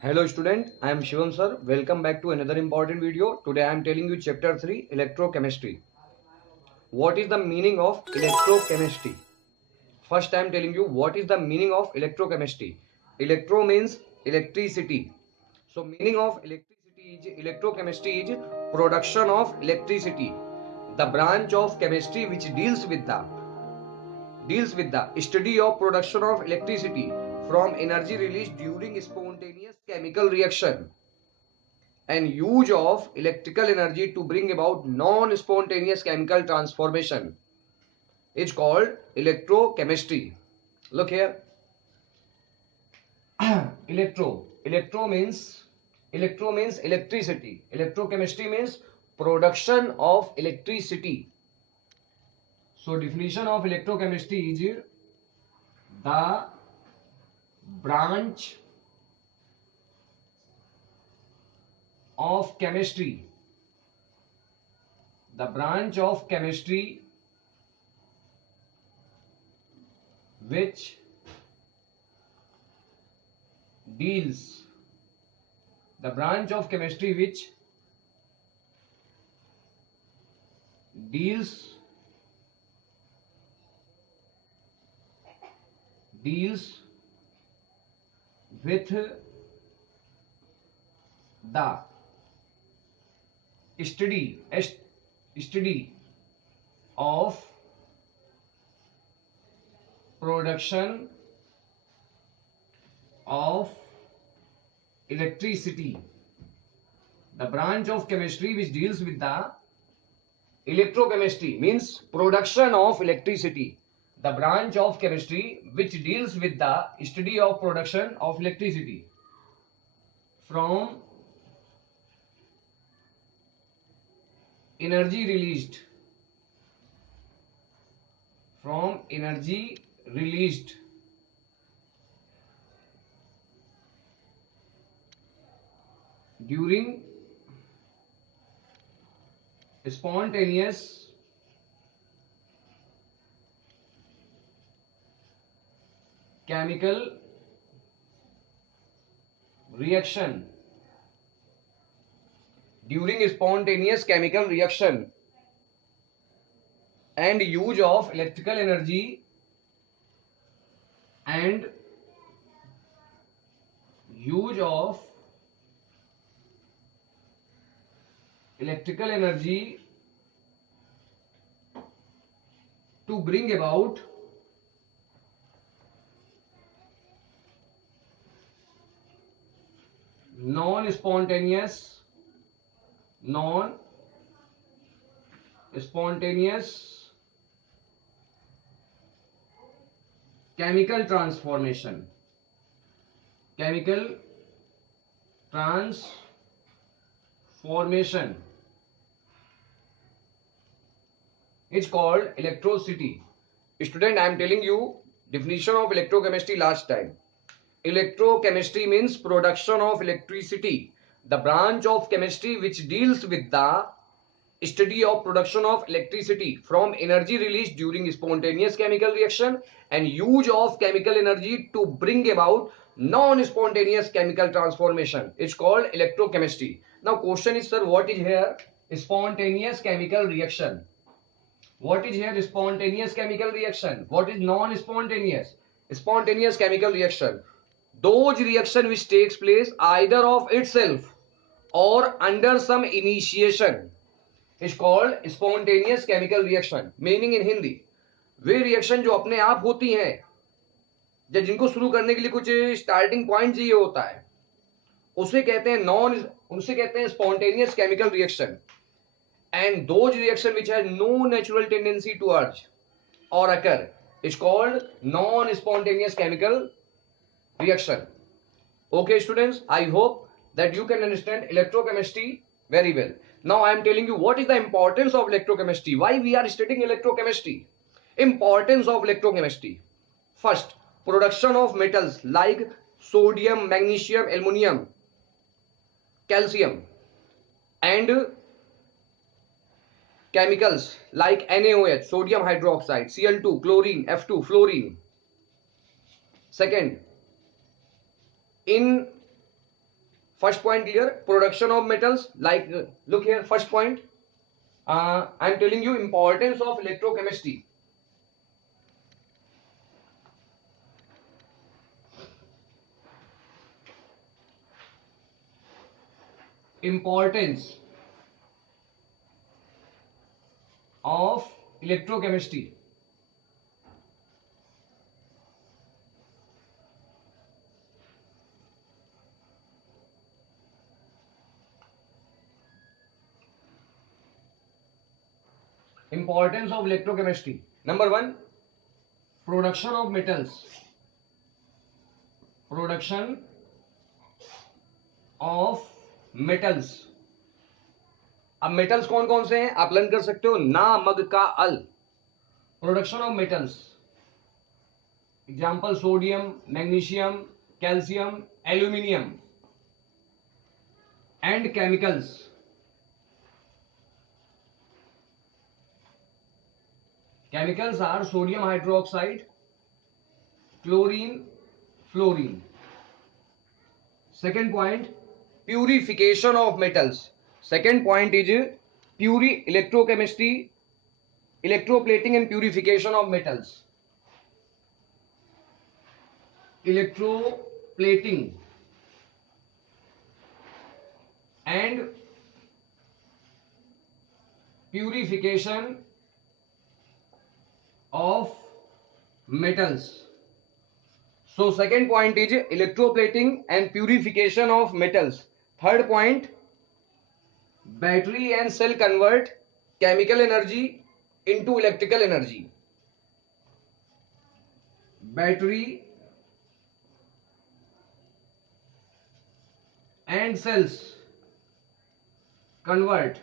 Hello student, I am Shivam sir. Welcome back to another important video. Today I am telling you chapter 3 electrochemistry. What is the meaning of electrochemistry? First I am telling you what is the meaning of electrochemistry. Electro means electricity. So meaning of electricity is electrochemistry is production of electricity. The branch of chemistry which deals with the study of production of electricity from energy released during spontaneous chemical reaction and use of electrical energy to bring about non-spontaneous chemical transformation is called electrochemistry. Look here. Electro means electricity. Electrochemistry means production of electricity. So definition of electrochemistry is the branch of chemistry. The branch of chemistry which deals the branch of chemistry which deals deals with the study study of production of electricity. The branch of chemistry which deals with the electrochemistry means production of electricity. The branch of chemistry which deals with the study of production of electricity from energy released from energy released during spontaneous chemical reaction and use of electrical energy and use of electrical energy to bring about non-spontaneous chemical transformation chemical transformation. It's called electricity. Student, I am telling you definition of electrochemistry last time. Electrochemistry means production of electricity. The branch of chemistry which deals with the study of production of electricity from energy released during spontaneous chemical reaction and use of chemical energy to bring about non-spontaneous chemical transformation. It's called electrochemistry. Now question is, sir, what is here spontaneous chemical reaction? What is here spontaneous chemical reaction? What is non-spontaneous? Spontaneous chemical reaction, those reaction which takes place either of itself or under some initiation is called spontaneous chemical reaction. Meaning in Hindi, way reaction जो अपने आप होती हैं या जिनको शुरू करने के लिए कुछ स्टार्टिंग पॉइंट चाहिए होता है उसे कहते हैं spontaneous chemical reaction. And those reaction which have no natural tendency to urge or occur is called non-spontaneous chemical reaction. Okay students, I hope that you can understand electrochemistry very well. Now I am telling you what is the importance of electrochemistry, why we are studying electrochemistry. Importance of electrochemistry: first, production of metals like sodium, magnesium, aluminum, calcium, and chemicals like NaOH, sodium hydroxide, Cl2, chlorine, F2, fluorine. Second, in First point clear. Production of metals, like look here, first point. I'm telling you importance of electrochemistry. Importance of electrochemistry. Importance of electrochemistry. Number one, production of metals. Production of metals. अब metals कौन कौन से हैं आप learn कर सकते हो, ना मग का अल. Production of metals, example sodium, magnesium, calcium, aluminium. And chemicals. Chemicals are sodium hydroxide, chlorine, fluorine. Second point, purification of metals. Second point is electrochemistry, electroplating and purification of metals. Electroplating and purification of metals. So second point is electroplating and purification of metals. Third point, battery and cell convert chemical energy into electrical energy. Battery and cells convert,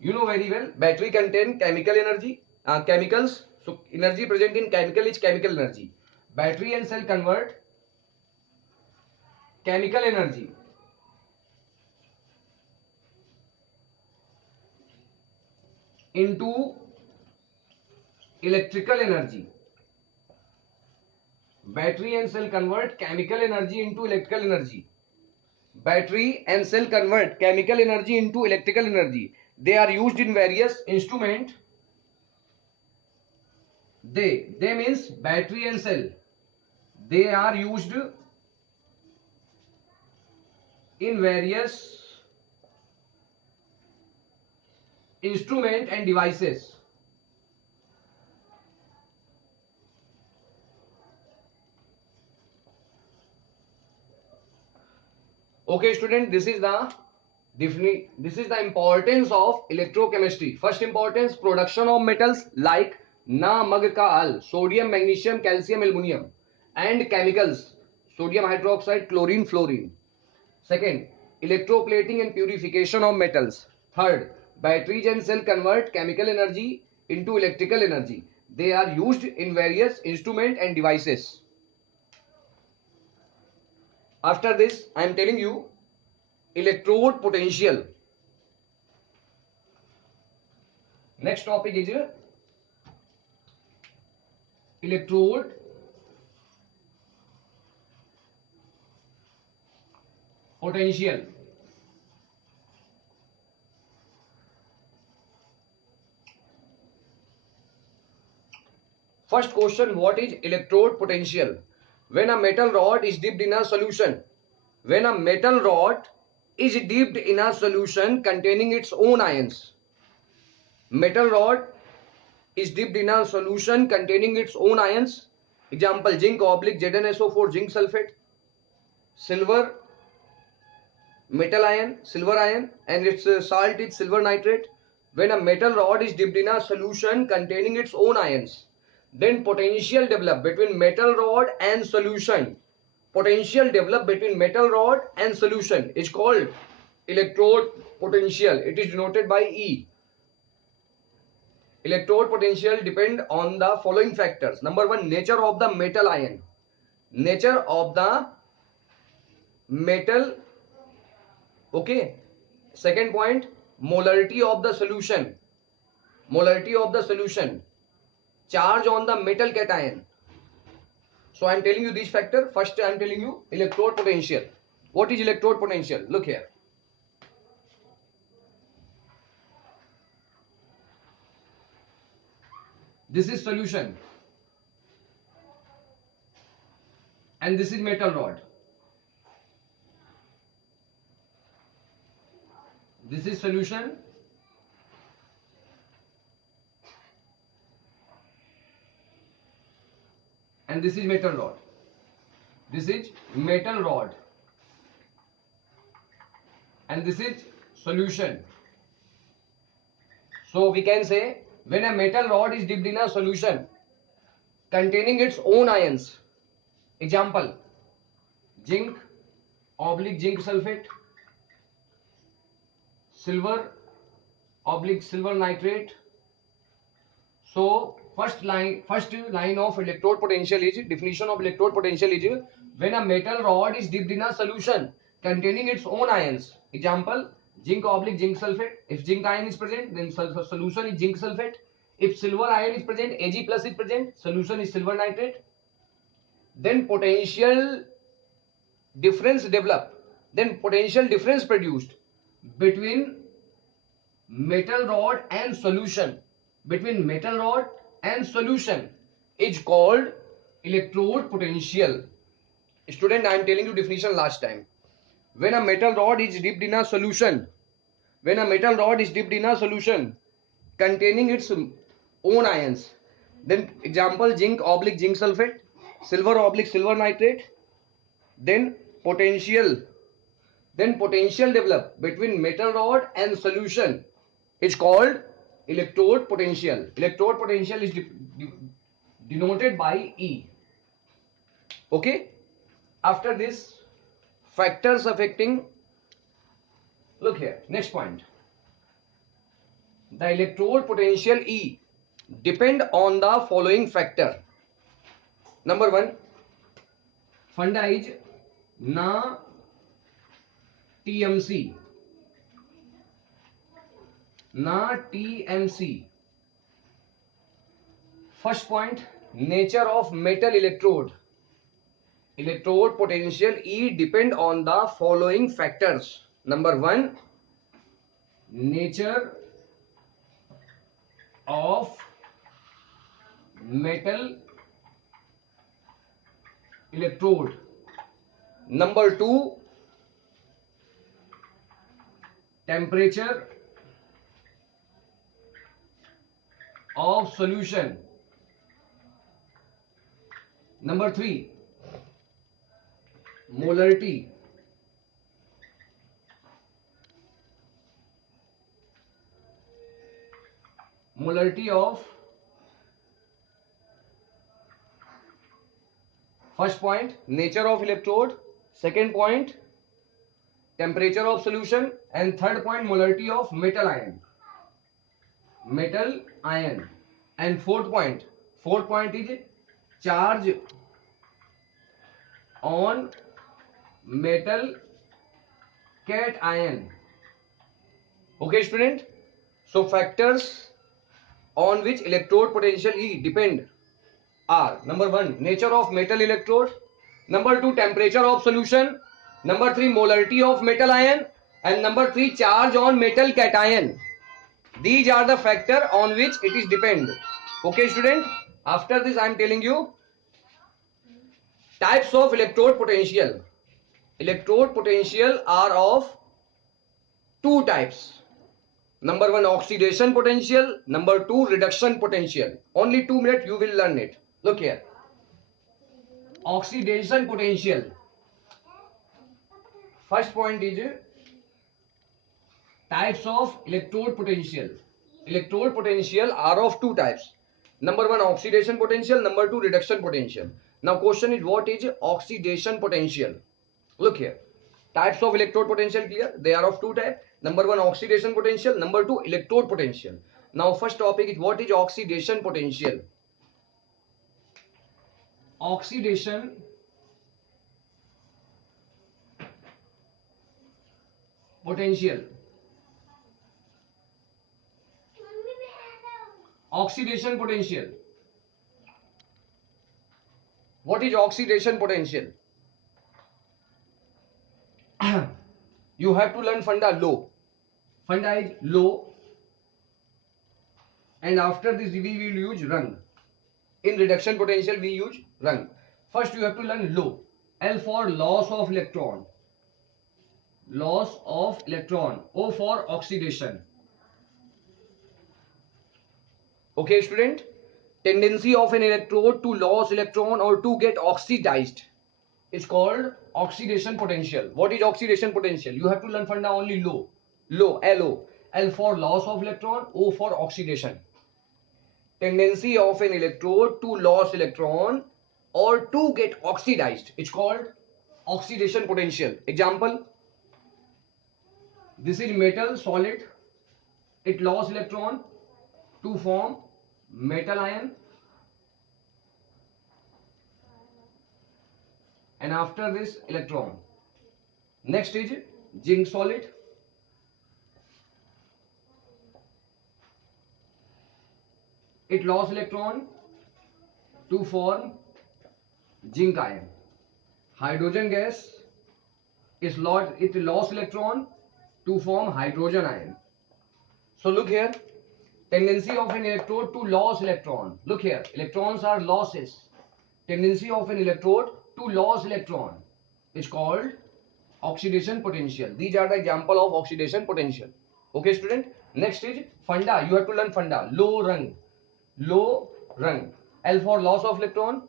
you know very well, battery contain chemical energy, chemicals, so energy present in chemical is chemical energy. Battery and cell convert chemical energy into electrical energy. Battery and cell convert chemical energy into electrical energy. Battery and cell convert chemical energy into electrical energy. They are used in various instrument. They means battery and cell. They are used in various instrument and devices. Okay student, this is the importance of electrochemistry. First importance, production of metals like ना मग का अल, sodium, magnesium, calcium, aluminium. And chemicals, sodium hydroxide, chlorine, fluorine. Second, electroplating and purification of metals. Third, batteries and cell convert chemical energy into electrical energy. They are used in various instruments and devices. After this, I am telling you electrode potential. Next topic is electrode potential. First question, what is electrode potential? When a metal rod is dipped in a solution, when a metal rod is dipped in a solution containing its own ions. Metal rod is dipped in a solution containing its own ions. Example, zinc oblique ZnSO4 zinc sulfate, silver metal ion, silver ion, and its salt is silver nitrate. When a metal rod is dipped in a solution containing its own ions, then potential develop between metal rod and solution. Potential develop between metal rod and solution is called electrode potential. It is denoted by E. Electrode potential depend on the following factors. Number one, nature of the metal ion. Nature of the metal. Okay. Second point, molarity of the solution. Molarity of the solution. Charge on the metal cation. So I am telling you this factor. First I am telling you electrode potential. What is electrode potential? Look here. This is solution and this is metal rod. This is solution and this is metal rod. This is metal rod and this is solution. So we can say when a metal rod is dipped in a solution containing its own ions, example zinc oblique zinc sulfate, silver oblique silver nitrate. So first line of electrode potential is, definition of electrode potential is when a metal rod is dipped in a solution containing its own ions, example zinc oblique zinc sulfate. If zinc ion is present, then solution is zinc sulfate. If silver ion is present, Ag plus is present, solution is silver nitrate. Then potential difference develop, then potential difference produced between metal rod and solution, between metal rod and solution is called electrode potential. Student, I am telling you definition last time. When a metal rod is dipped in a solution, when a metal rod is dipped in a solution containing its own ions, then example zinc oblique zinc sulfate, silver oblique silver nitrate, then potential develop between metal rod and solution is called electrode potential. Electrode potential is denoted by E. Okay. After this, factors affecting, look here, next point. The electrode potential E depend on the following factor. Number 1, funda is na TMC, na TMC. First point, nature of metal electrode. Electrode potential E depend on the following factors. Number 1, nature of metal electrode. Number 2, temperature of solution. Number 3, molarity. Molarity of, first point, nature of electrode, second point, temperature of solution, and third point, molarity of metal ion. Metal ion. And fourth point is charge on metal cation. Okay, student. So factors on which electrode potential E depend are: number 1, nature of metal electrode; number 2, temperature of solution; number 3, molarity of metal ion; and number 3, charge on metal cation. These are the factors on which it is depend. Okay, student. After this, I am telling you types of electrode potential. Electrode potential are of two types. Number 1, oxidation potential. Number 2, reduction potential. Only 2 minutes you will learn it. Look here. Oxidation potential. First point is types of electrode potential. Electrode potential are of two types. Number 1, oxidation potential. Number 2, reduction potential. Now question is, what is oxidation potential? Look here. Types of electrode potential clear? They are of two types. Number 1, oxidation potential. Number 2, electrode potential. Now first topic is, what is oxidation potential? Oxidation potential. Oxidation potential. What is oxidation potential? You have to learn funda low. Funda is low, and after this we will use rung. In reduction potential we use rung. First you have to learn low. L for loss of electron. Loss of electron. O for oxidation. Okay, student. Tendency of an electrode to lose electron or to get oxidized. It's called oxidation potential. What is oxidation potential? You have to learn funda only low. Low, LO. L for loss of electron, O for oxidation. Tendency of an electrode to lose electron or to get oxidized. It's called oxidation potential. Example. This is metal solid. It lost electron to form metal ion, and after this electron. Next is zinc solid. It lost electron to form zinc ion. Hydrogen gas it lost electron to form hydrogen ion. So look here, tendency of an electrode to lose electron. Look here, electrons are losses. Tendency of an electrode to lose electron is called oxidation potential. These are the example of oxidation potential. Okay, student. Next is funda. You have to learn funda. Low rung. Low rung. L for loss of electron,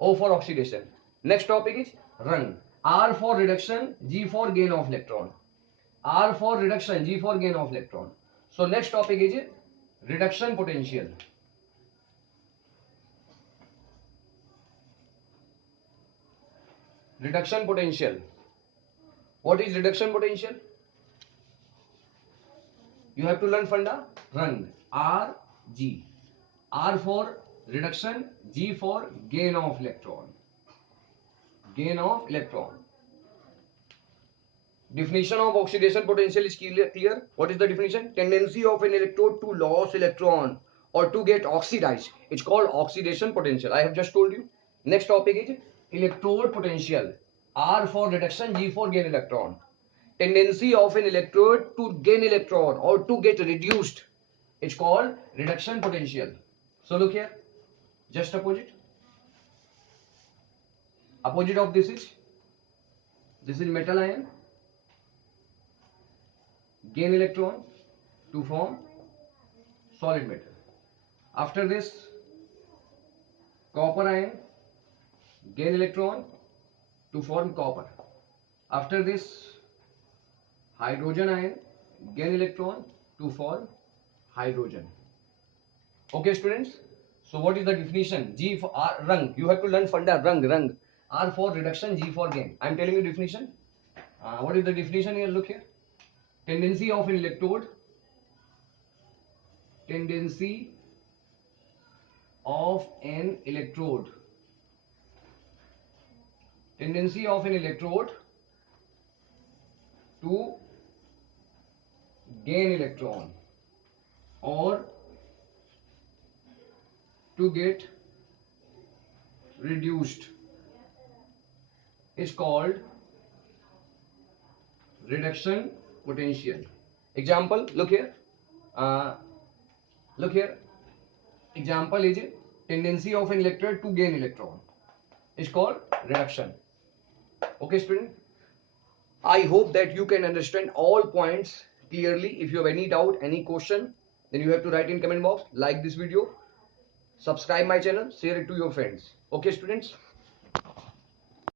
O for oxidation. Next topic is rung. R for reduction, G for gain of electron. R for reduction, G for gain of electron. So next topic is reduction potential. Reduction potential. What is reduction potential? You have to learn funda. Rung. R, G. R for reduction, G for gain of electron. Gain of electron. Definition of oxidation potential is clear. What is the definition? Tendency of an electrode to lose electron or to get oxidized. It's called oxidation potential. I have just told you. Next topic is electrode potential. R for reduction, G for gain electron. Tendency of an electrode to gain electron or to get reduced. It's called reduction potential. So look here, just opposite. Opposite of this is metal ion. Gain electron to form solid metal. After this, copper ion. Gain electron to form copper. After this, hydrogen ion. Gain electron to form hydrogen. Okay, students. So what is the definition? G for R, rung. You have to learn funda. Rung. R for reduction, G for gain. I am telling you definition. What is the definition here? Look here. Tendency of an electrode. Tendency of an electrode. Tendency of an electrode to gain electron or to get reduced is called reduction potential. Example, look here. Look here. Example is tendency of an electrode to gain electron. Is called reduction. Okay, student. I hope that you can understand all points clearly. If you have any doubt, any question, then you have to write in comment box. Like this video, subscribe my channel, share it to your friends. Okay, students.